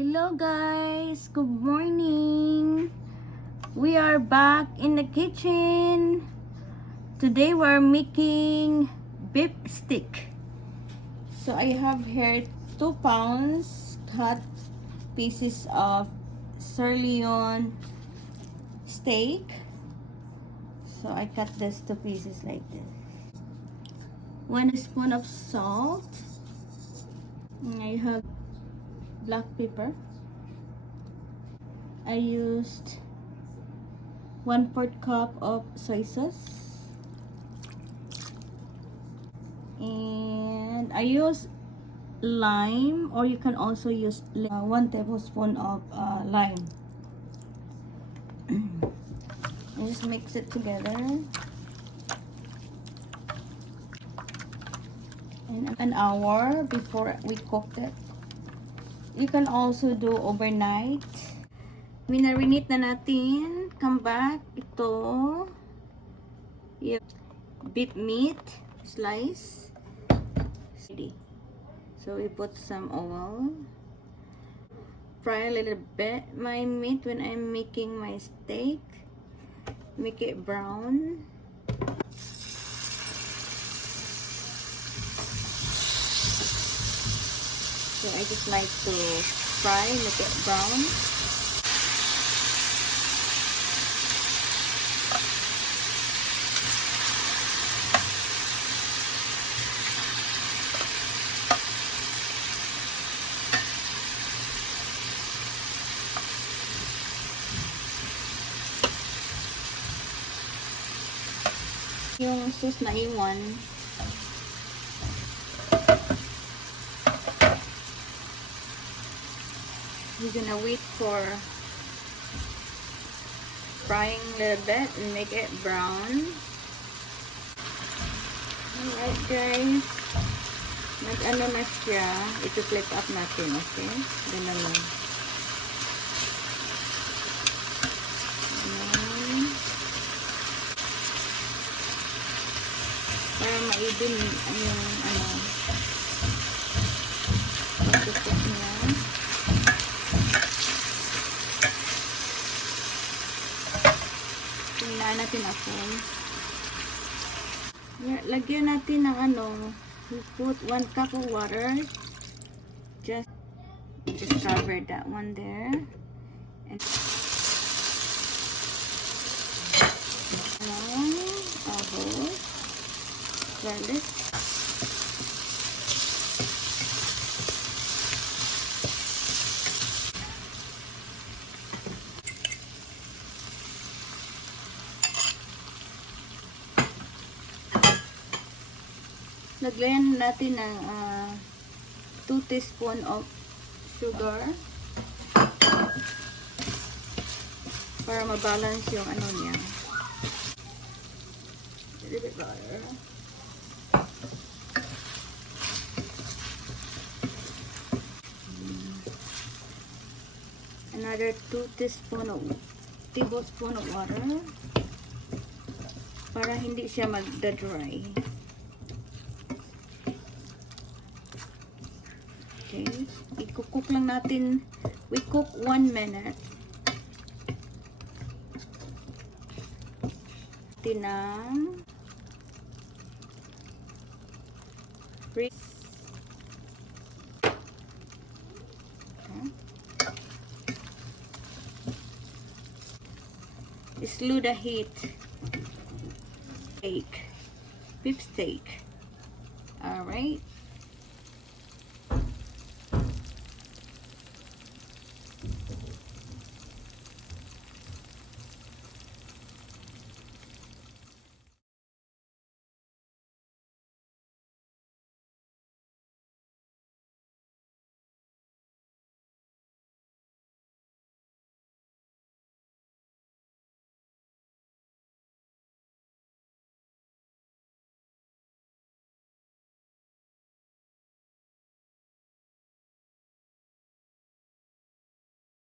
Hello guys, good morning. We are back in the kitchen. Today we're making beef stick. So I have here 2 pounds cut pieces of sirloin steak. So I cut this to pieces like this. 1 spoon of salt. And I have black pepper. I used 1/4 cup of soy sauce, and I use lime, or you can also use 1 tablespoon of lime. And just mix it together. And an hour before we cooked it. You can also do overnight. Marinate na natin. Come back. Ito. Beef meat. Slice. So we put some oil. Fry a little bit my meat when I'm making my steak. Make it brown. So I just like to fry, make it brown. Yung sauce na iwan, we're gonna wait for frying a little bit and make it brown. Alright guys, nag-ano na siya, ito-flip up natin, okay? Ganun lang. Para maibin yung pagkukot niya. Tingnan natin ako. Lagyan natin ng we put 1 cup of water. Just cover that one there. And garlic. Lagyan natin ng 2 teaspoon of sugar para mabalance yung niya. A little bit butter. Another 2 tablespoon of water para hindi siya magda-dry. Okay, i-cook lang natin. We cook 1 minute. Tinang slow the heat. Beef steak. All right.